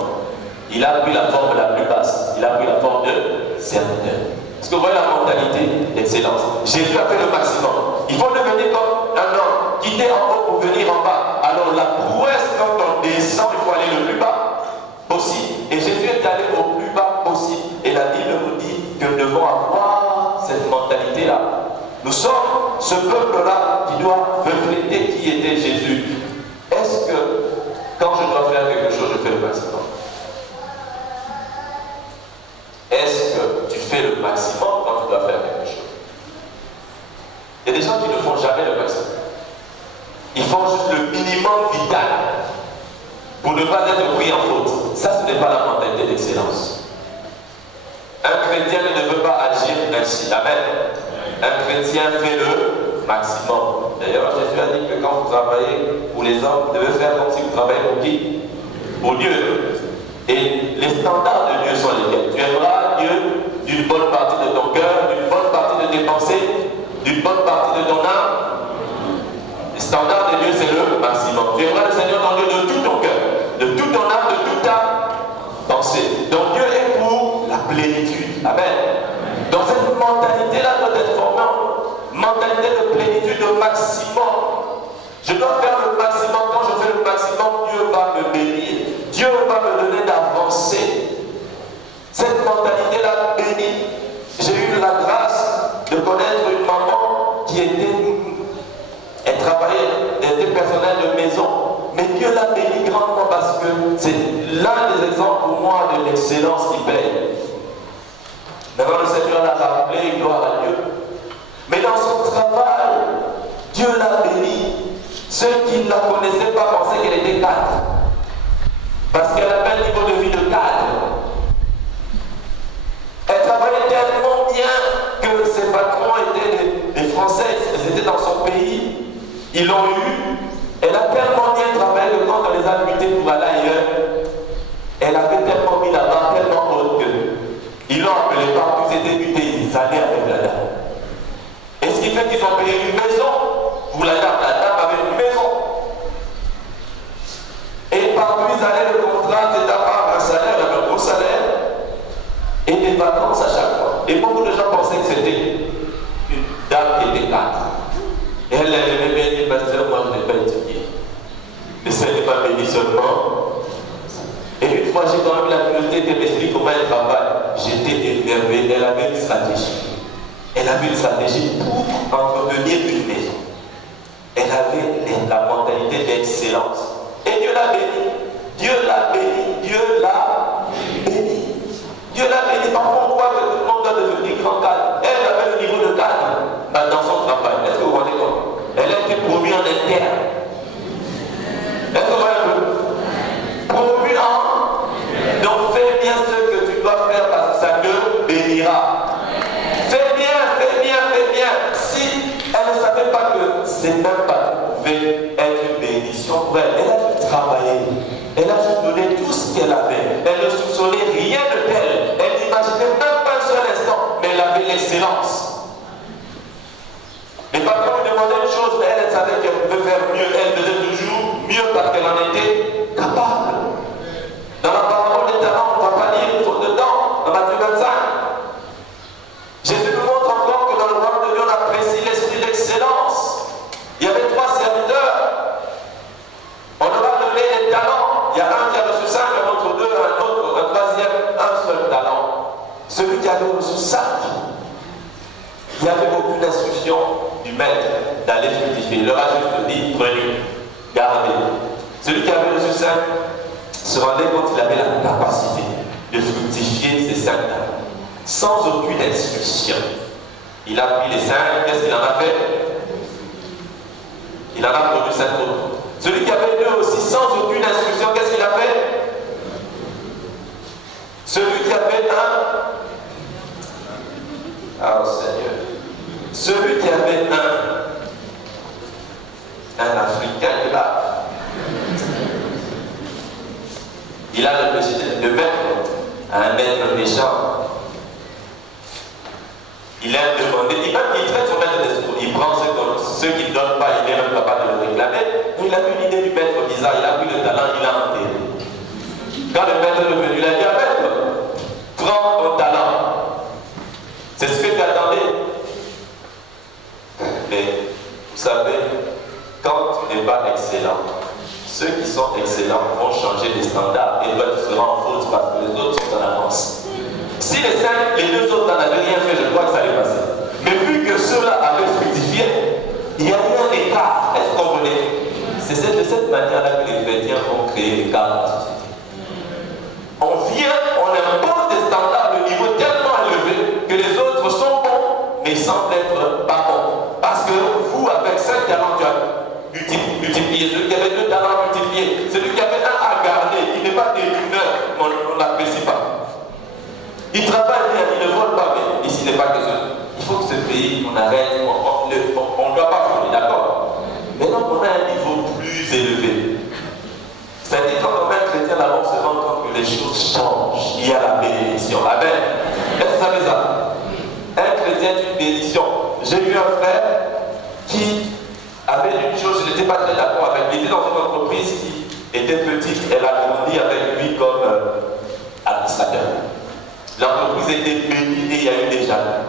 Il a pris la forme la plus basse. Il a pris la forme de serviteur. Est-ce que vous voyez la mentalité d'excellence? Jésus a fait le maximum. Il faut devenir comme un homme, quitter en haut pour venir en bas. Alors la prouesse, quand on descend, il faut aller le plus bas possible. Et Jésus est allé au plus bas possible. Et la Bible nous dit que nous devons avoir cette mentalité-là. Nous sommes ce peuple-là qui doit refléter qui était Jésus. Est-ce que quand je dois faire quelque chose, je fais le maximum? Est-ce que tu fais le maximum quand tu dois faire quelque chose? Il y a des gens qui ne font jamais le maximum. Ils font juste le minimum vital pour ne pas être pris en faute. Ça, ce n'est pas la mentalité d'excellence. Un chrétien ne veut pas agir ainsi. Amen. Un chrétien fait le maximum. D'ailleurs, Jésus a dit que quand vous travaillez pour les hommes, vous devez faire comme si vous travaillez pour qui? Pour Dieu. Et les standards de Dieu sont lesquels? Tu aimeras Dieu d'une bonne partie de ton cœur, d'une bonne partie de tes pensées, d'une bonne partie de ton âme. Les standards de Dieu, c'est le maximum. Tu aimeras le Seigneur ton Dieu de tout ton cœur, de toute ton âme, de toute ta pensée. Donc Dieu est pour la plénitude. Amen. Donc cette mentalité-là doit être formée en mentalité de plénitude, de maximum. Je dois faire le maximum. Quand je fais le maximum, Dieu va me bénir. Dieu va me donner d'avancer. Cette mentalité-là bénie. J'ai eu la grâce de connaître une maman qui elle travaillait, elle était personnelle de maison. Mais Dieu l'a bénie grandement parce que c'est l'un des exemples pour moi de l'excellence qui paye. Maintenant le Seigneur l'a rappelé, gloire à Dieu. Mais dans son travail, Dieu l'a bénie. Ceux qui ne la connaissaient pas pensaient qu'elle était cadre. Parce qu'elle avait un niveau de vie de cadre. Elle travaillait tellement bien que ses patrons étaient des Français, ils étaient dans son pays, ils l'ont eu. Elle a tellement bien travaillé que quand on les a mutés pour aller ailleurs, elle avait tellement mis la barre tellement haute qu'ils l'ont appelé partout, ils étaient mutés, ils allaient avec la dame. Et ce qui fait qu'ils ont payé une maison pour la dame. La dame avait une maison. Et partout ils allaient, le contrat, c'était d'avoir un salaire, il avait un gros salaire, et des vacances à chaque fois. Et beaucoup de gens pensaient que c'était une dame qui était cadre. Et elle aimait bien dire, pasteur, moi je n'ai pas étudié. Mais ça n'est pas béni seulement. Et une fois, j'ai quand même la curiosité de m'expliquer comment elle travaille. J'étais énervé. Elle avait une stratégie. Elle avait une stratégie pour entretenir une maison. Elle avait la mentalité d'excellence. Et Dieu l'a béni. Dieu l'a béni. Dieu l'a béni. Dieu l'a béni. Parfois, on croit que tout le monde doit devenir grand cadre. Elle avait le niveau de cadre dans son travail. Est-ce que vous vous rendez compte? Elle a été promue en interne. Est-ce que vous voyez un peu? Promue en. Donc fais bien ce que tu dois faire parce que ça te bénira. Fais bien, fais bien, fais bien. Si elle ne savait pas que c'est même pas pouvait être une bénédiction pour elle, elle a dû travailler. Elle a juste donné tout ce qu'elle avait. Elle ne soupçonnait rien de tel. Elle n'imaginait même pas un seul instant, mais elle avait l'excellence. Mais par contre, lui demandait une chose, mais elle savait qu'elle pouvait faire mieux. Elle faisait toujours mieux parce qu'elle en était capable. Dans la parole des talents, on ne va pas lire, il faut dedans, dans Matthieu 25. Jésus nous montre encore que dans le royaume de Dieu, on apprécie l'esprit d'excellence. Il y avait 3 serviteurs. On leur a donné des talents. Il y a un qui a reçu 5, un autre 2, un autre, un troisième, un seul talent. Celui qui avait reçu 5, il n'y avait aucune instruction du maître d'aller fructifier. Il leur a juste dit, prenez, gardez. Celui qui avait reçu 5 se rendait compte qu'il avait la capacité de fructifier ces 5 talents, sans aucune instruction. Il a pris les 5, qu'est-ce qu'il en a fait? Il en a produit 5 autres. Celui qui avait 2 aussi, sans aucune instruction, qu'est-ce qu'il a fait? Celui qui avait 1, ah Seigneur, celui qui avait un Africain là, il a le péché de mettre à un maître méchant. Il a demandé, il traite son maître d'escroc, il prend ceux qui ne donnent pas, il est même capable de le réclamer. Mais il a vu l'idée du maître bizarre, il a pris le talent, il l'a enterré. Quand le maître est venu, il a dit à maître, prends ton talent. C'est ce que tu attendais. Mais vous savez, quand tu n'es pas excellent, ceux qui sont excellents vont changer les standards et toi tu seras en faute parce que les autres sont en avance. Si les deux autres n'avaient rien fait, je crois que ça allait passer. Mais vu que ceux-là avaient fructifié, il y a eu un écart. Est-ce qu'on connaît? C'est de cette manière-là que les chrétiens ont créé l'écart dans la société. On vient, on impose des standards de niveau tellement élevé que les autres sont bons, mais ils semblent être pas bons. Parce que vous, avec 5 talents, tu as multiplié. Celui qui avait 2 talents multipliés, celui qui avait un à garder, il n'est pas détourneur, on ne l'apprécie pas. Il travaille bien, il ne vole pas, mais ici n'est pas que ça. Il faut que ce pays, on arrête, on ne doit pas voler, d'accord? Maintenant, on a un niveau plus élevé. C'est-à-dire, quand on est un chrétien là-bas, on se rend compte que les choses changent. Il y a la bénédiction. Amen. Est-ce que vous savez ça? Un chrétien est une bénédiction. J'ai eu un frère qui avait une chose, je n'étais pas très d'accord avec. Il était dans une entreprise qui était petite, elle a grandi avec lui comme administrateur. L'entreprise était bénie et il y a eu des jaloux.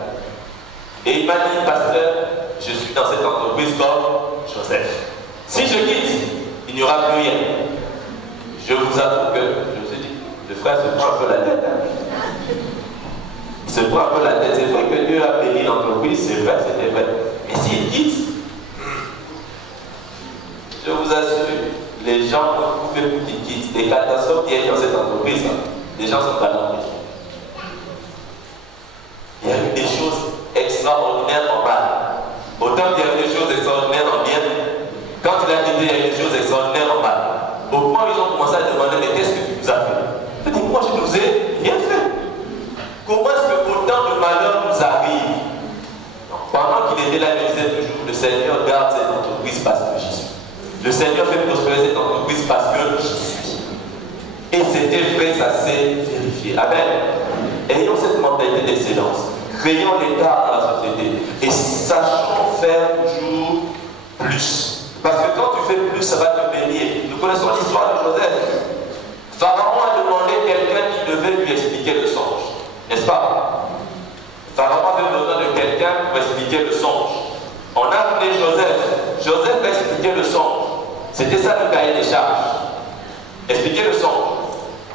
Et il m'a dit, pasteur, je suis dans cette entreprise comme Joseph. Si je quitte, il n'y aura plus rien. Je vous avoue que je me suis dit, le frère se prend un peu la tête. Il se prend un peu la tête. C'est vrai que Dieu a béni l'entreprise, c'est vrai, c'était vrai. Mais s'il quitte, je vous assure, les gens ont trouvé pour qu'ils quittent. Les catastrophes qui sont dans cette entreprise, les gens sont pas dans. Il y a eu des choses extraordinaires en mal. Autant qu'il y a eu des choses extraordinaires en bien, quand il a quitté, il y a eu des choses extraordinaires en mal. Au point où ils ont commencé à demander, mais qu'est-ce que tu nous as fait? Je dis, moi je ne vous ai rien fait. Comment est-ce que autant de malheurs nous arrivent? Pendant qu'il était là, il disait toujours, le Seigneur garde cette entreprise parce que j'y suis. Le Seigneur fait prospérer cette entreprise parce que j'y suis. Et c'était vrai, ça s'est vérifié. Amen. Ayons cette mentalité d'excellence. Créons l'écart dans la société. Et sachons faire toujours plus. Parce que quand tu fais plus, ça va te bénir. Nous connaissons l'histoire de Joseph. Pharaon a demandé quelqu'un qui devait lui expliquer le songe. N'est-ce pas? Pharaon avait besoin de quelqu'un pour expliquer le songe. On a appelé Joseph. Joseph a expliqué le songe. C'était ça le cahier des charges. Expliquer le songe.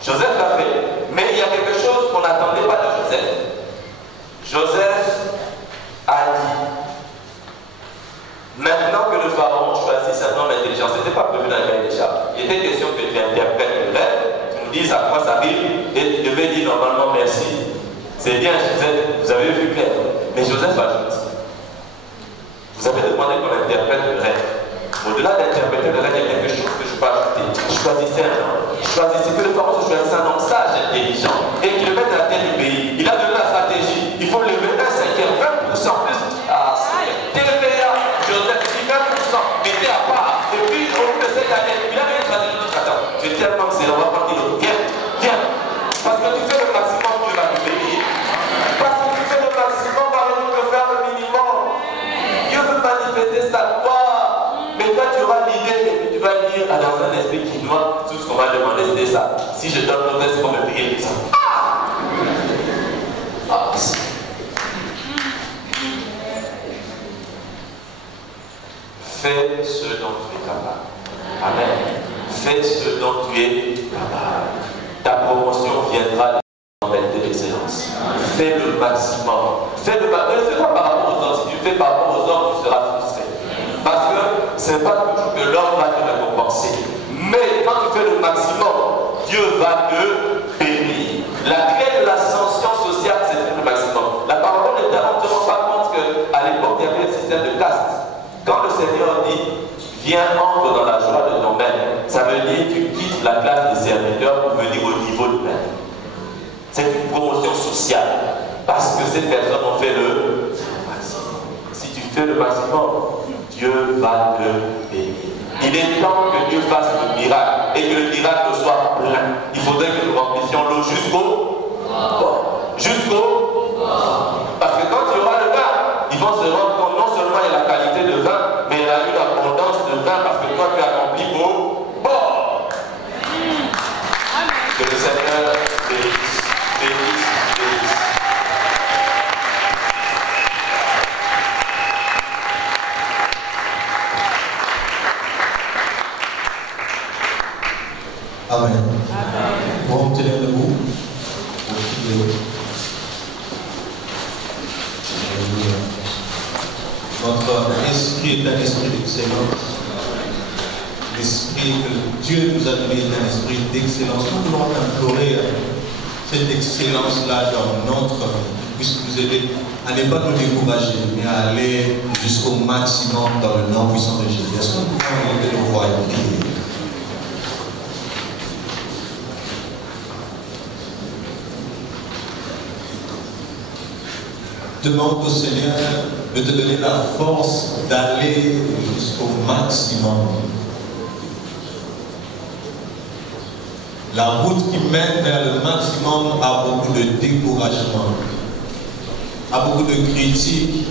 Joseph l'a fait. Mais il y a quelque chose qu'on n'attendait pas de Joseph. Joseph a dit, maintenant que le pharaon choisit un homme intelligent, ce n'était pas prévu dans le cahier des charges. Il était question que tu interprètes le rêve, tu nous dises à quoi ça arrive, et tu devais dire normalement merci. C'est bien, Joseph, vous avez vu clair. Mais Joseph ajoute, vous avez demandé qu'on interprète le rêve. Au-delà d'interpréter le rêve, il y a quelque chose que je peux ajouter. Choisissez un homme. Choisissez que le pharaon se choisisse un homme sage, intelligent, et qu'il le mette à la tête du pays. Il a donné la stratégie. Il faut lever un cinquième, 20% plus. Ah, c'est Joseph dit 20%, mettez à part. Et puis, au bout de cette année, il a une stratégie. Attends, tu es tellement excellent, on va prendre l'autre. Viens, viens. Parce que tu fais le maximum, Dieu va te bénir. Parce que tu fais le maximum, Dieu veut faire le minimum. Dieu veut manifester sa gloire. Mais toi, tu auras l'idée et puis tu vas dire dans un esprit qui noie, tout ce qu'on va demander, c'est ça. Si je donne le reste, c'est pour me payer tout ça. Fais ce dont tu es capable. Amen. Fais ce dont tu es capable. Ta promotion viendra de la mentalité d'excellence. Fais le maximum. Fais le maximum. Ne fais pas par rapport aux hommes. Si tu fais par rapport aux hommes, tu seras frustré. Parce que ce n'est pas toujours que l'homme va te récompenser. Mais quand tu fais le maximum, Dieu va te bénir. La clé de l'ascension sociale, c'est le maximum. La parole de Dieu, on ne se rend pas compte qu'à l'époque, il y avait un système de caste. Quand le Seigneur dit, viens, entre dans la joie de ton maître, ça veut dire que tu quittes la classe des serviteurs pour venir au niveau du maître. C'est une promotion sociale. Parce que ces personnes ont fait le maximum. Si tu fais le maximum, Dieu va te bénir. Il est temps que Dieu fasse le miracle et que le miracle soit plein. Il faudrait que nous remplissions l'eau jusqu'au bord. Jusqu'au bord. Parce que quand il y aura le vin, ils vont se rendre compte non seulement il y a la qualité de vin, prier. Notre esprit est un esprit d'excellence. L'esprit que Dieu nous a donné est un esprit d'excellence. Nous voulons implorer cette excellence-là dans notre vie, qui puisse nous aider à ne pas nous décourager, mais à aller jusqu'au maximum dans le nom puissant de Jésus. Est-ce que nous pouvons lever nos voix et prier? Demande au Seigneur de te donner la force d'aller jusqu'au maximum. La route qui mène vers le maximum a beaucoup de découragement, a beaucoup de critiques.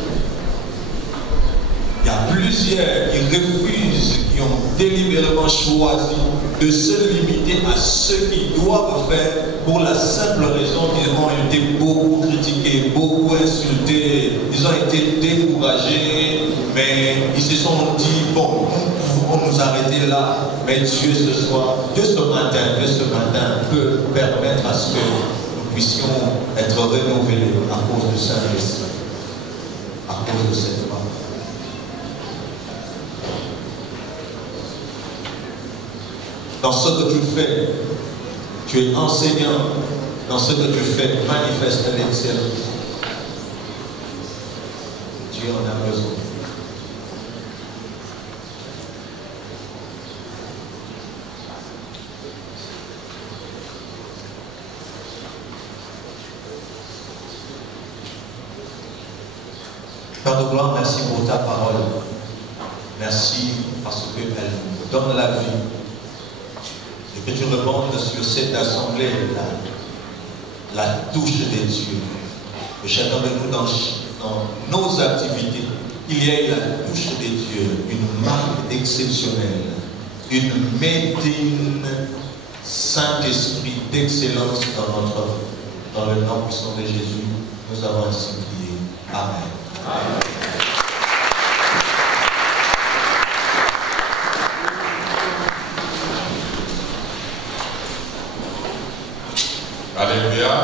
Il y a plusieurs qui refusent, qui ont délibérément choisi de se limiter à ce qu'ils doivent faire pour la simple raison qu'ils ont été beaucoup critiqués, beaucoup insultés, ils ont été découragés, mais ils se sont dit, bon, nous pouvons nous arrêter là, mais Dieu ce matin peut permettre à ce que nous puissions être renouvelés à cause du Saint-Esprit, à cause de cette parole. Dans ce que tu fais, tu es enseignant. Dans ce que tu fais, manifeste l'excellence. Dieu en a besoin. Père de gloire, merci pour ta parole. Merci parce qu'elle nous donne la vie. Et que tu répondes sur cette assemblée, la touche des dieux. Que chacun de nous, dans nos activités, il y ait la touche des dieux, une marque exceptionnelle, une médine Saint-Esprit d'excellence dans notre vie. Dans le nom puissant de Jésus, nous avons ainsi prié. Amen. Amen. Alléluia.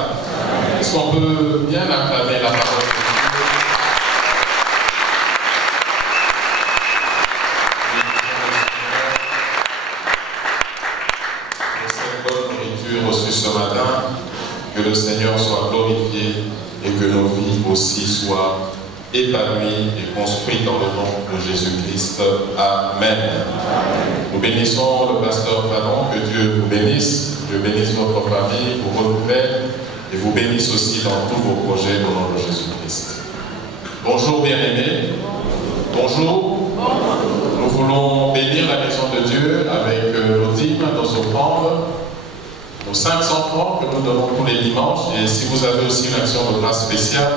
Est-ce qu'on peut bien acclamer la parole de Dieu? Pour cette bonne nourriture reçue ce matin, que le Seigneur soit glorifié et que nos vies aussi soient épanouies et construites dans le nom de Jésus-Christ. Amen. Nous bénissons le pasteur Fadon, que Dieu vous bénisse. Dieu bénisse votre famille, vous renouvelle et vous bénisse aussi dans tous vos projets au nom de Jésus-Christ. Bonjour bien-aimés. Bonjour. Nous voulons bénir la maison de Dieu avec nos dîmes, nos offrandes, nos 500 francs que nous donnons tous les dimanches. Et si vous avez aussi une action de grâce spéciale,